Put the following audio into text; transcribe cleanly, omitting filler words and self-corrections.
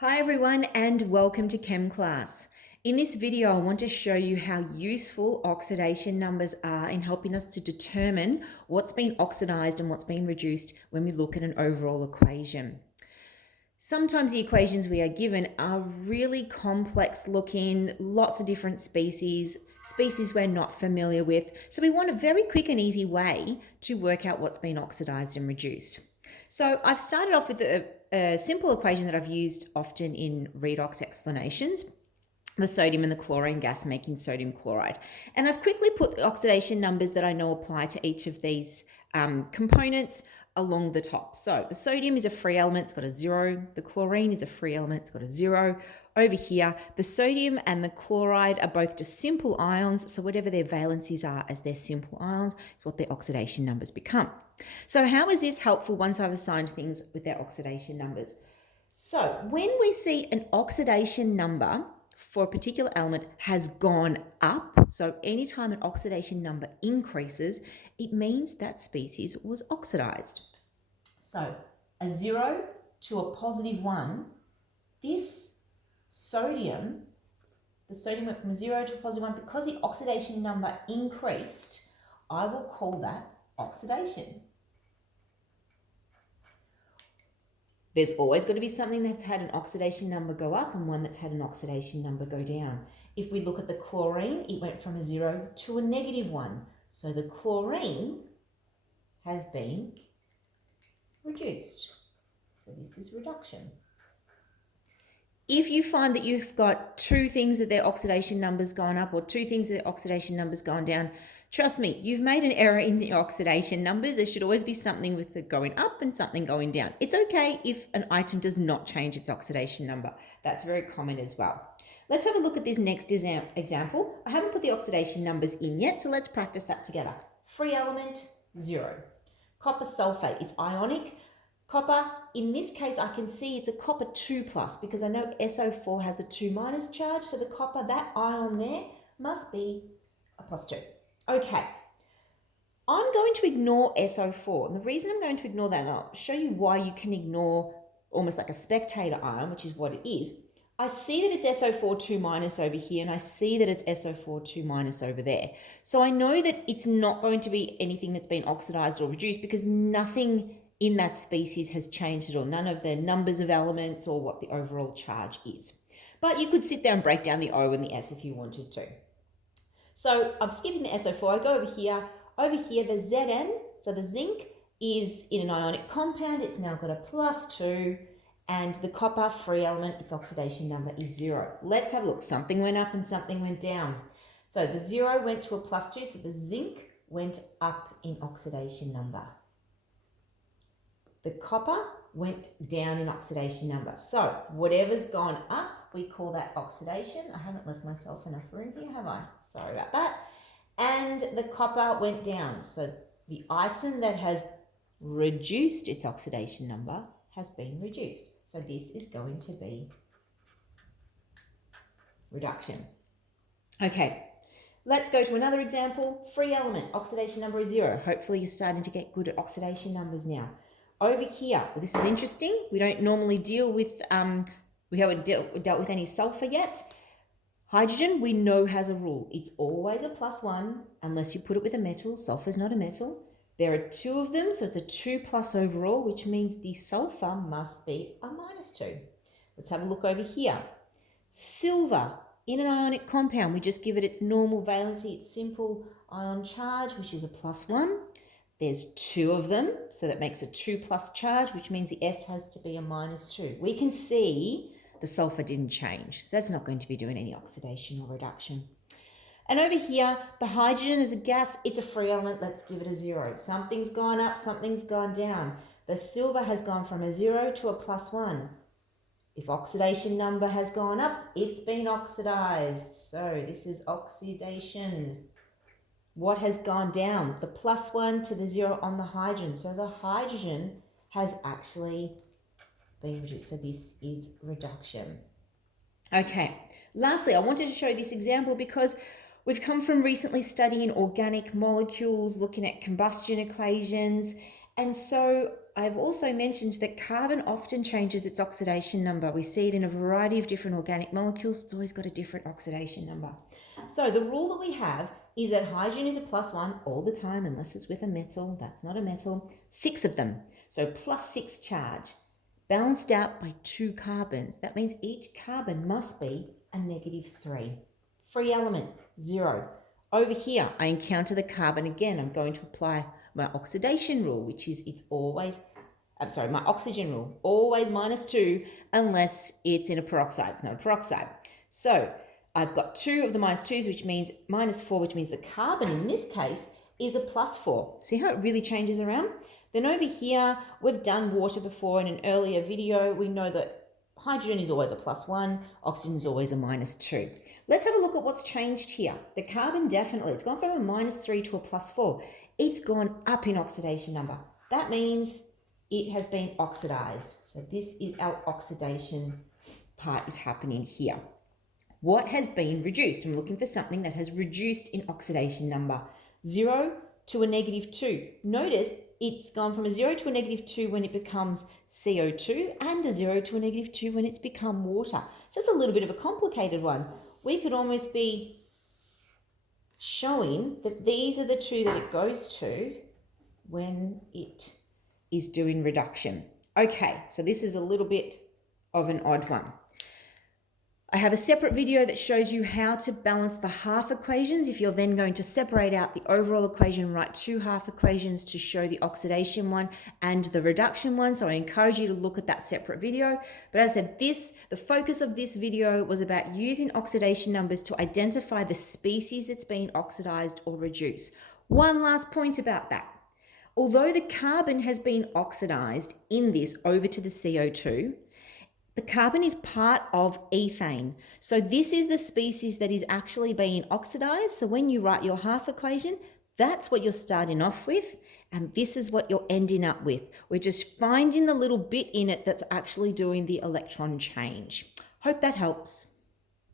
Hi everyone and welcome to Chem class. In this video, I want to show you how useful oxidation numbers are in helping us to determine what's been oxidized and what's been reduced when we look at an overall equation. Sometimes the equations we are given are really complex looking, lots of different species we're not familiar with. So we want a very quick and easy way to work out what's been oxidized and reduced. So I've started off with a simple equation that I've used often in redox explanations, the sodium and the chlorine gas making sodium chloride. And I've quickly put the oxidation numbers that I know apply to each of these components along the top. So the sodium is a free element, it's got a 0. The chlorine is a free element, it's got a 0. Over here, the sodium and the chloride are both just simple ions, so whatever their valencies are as their simple ions is what their oxidation numbers become. So how is this helpful once I've assigned things with their oxidation numbers? So when we see an oxidation number for a particular element has gone up, so anytime an oxidation number increases, it means that species was oxidized. So a 0 to a positive 1, this sodium, the sodium went from a 0 to a positive 1 because the oxidation number increased. I will call that oxidation. There's always going to be something that's had an oxidation number go up and one that's had an oxidation number go down. If we look at the chlorine, it went from a 0 to a negative 1. So the chlorine has been reduced. So this is reduction. If you find that you've got two things that their oxidation number's gone up or two things that their oxidation number's gone down, trust me, you've made an error in the oxidation numbers. There should always be something with it going up and something going down. It's okay if an item does not change its oxidation number. That's very common as well. Let's have a look at this next example. I haven't put the oxidation numbers in yet, so let's practice that together. Free element, 0. Copper sulfate, it's ionic. Copper, in this case, I can see it's a copper 2+ because I know SO4 has a 2- charge, so the copper, that ion there, must be a +2. Okay, I'm going to ignore SO4. And the reason I'm going to ignore that, and I'll show you why you can ignore almost like a spectator ion, which is what it is. I see that it's SO4 2- over here, and I see that it's SO4 2- over there. So I know that it's not going to be anything that's been oxidized or reduced because nothing in that species has changed at all. None of the numbers of elements or what the overall charge is. But you could sit there and break down the O and the S if you wanted to. So I'm skipping the SO4. I go over here. Over here, the Zn, so the zinc, is in an ionic compound. It's now got a +2. And the copper free element, its oxidation number is 0. Let's have a look. Something went up and something went down. So the 0 went to a +2, so the zinc went up in oxidation number. The copper went down in oxidation number. So whatever's gone up, we call that oxidation. I haven't left myself enough room here, have I? Sorry about that. And the copper went down. So the item that has reduced its oxidation number has been reduced. So this is going to be reduction. Okay, let's go to another example. Free element, oxidation number is 0. Hopefully you're starting to get good at oxidation numbers now. Over here, well, this is interesting. We don't normally deal with, we haven't dealt with any sulfur yet. Hydrogen, we know has a rule. It's always a +1 unless you put it with a metal. Sulfur is not a metal. There are 2 of them, so it's a 2+ overall, which means the sulfur must be a -2. Let's have a look over here. Silver, in an ionic compound, we just give it its normal valency, its simple ion charge, which is a +1. There's 2 of them, so that makes a 2+ charge, which means the S has to be a -2. We can see the sulfur didn't change, so that's not going to be doing any oxidation or reduction. And over here, the hydrogen is a gas, it's a free element, let's give it a 0. Something's gone up, something's gone down. The silver has gone from a 0 to a +1. If oxidation number has gone up, it's been oxidized. So this is oxidation. What has gone down? The +1 to the 0 on the hydrogen. So the hydrogen has actually been reduced. So this is reduction. Okay, lastly, I wanted to show this example because we've come from recently studying organic molecules, looking at combustion equations. And so I've also mentioned that carbon often changes its oxidation number. We see it in a variety of different organic molecules. It's always got a different oxidation number. So the rule that we have is that hydrogen is a +1 all the time, unless it's with a metal. That's not a metal. 6 of them. So +6 charge, balanced out by 2 carbons. That means each carbon must be a -3. Free element, 0. Over here, I encounter the carbon again. I'm going to apply my oxidation rule, which is my oxygen rule, always -2 unless it's in a peroxide. It's not a peroxide. So I've got 2 of the -2s, which means -4, which means the carbon in this case is a +4. See how it really changes around? Then over here, we've done water before in an earlier video. We know that hydrogen is always a +1, oxygen is always a -2. Let's have a look at what's changed here. The carbon definitely, it's gone from a -3 to a +4. It's gone up in oxidation number. That means it has been oxidized. So this is our oxidation part is happening here. What has been reduced? I'm looking for something that has reduced in oxidation number. 0 to a -2. Notice it's gone from a 0 to a -2 when it becomes CO2 and a 0 to a -2 when it's become water. So it's a little bit of a complicated one. We could almost be showing that these are the 2 that it goes to when it is doing reduction. Okay, so this is a little bit of an odd one. I have a separate video that shows you how to balance the half equations if you're then going to separate out the overall equation, write 2 half equations to show the oxidation one and the reduction one. So I encourage you to look at that separate video. But as I said, the focus of this video was about using oxidation numbers to identify the species that's been oxidized or reduced. One last point about that. Although the carbon has been oxidized in this over to the CO2, the carbon is part of ethane. So this is the species that is actually being oxidized. So when you write your half equation, that's what you're starting off with, and this is what you're ending up with. We're just finding the little bit in it that's actually doing the electron change. Hope that helps.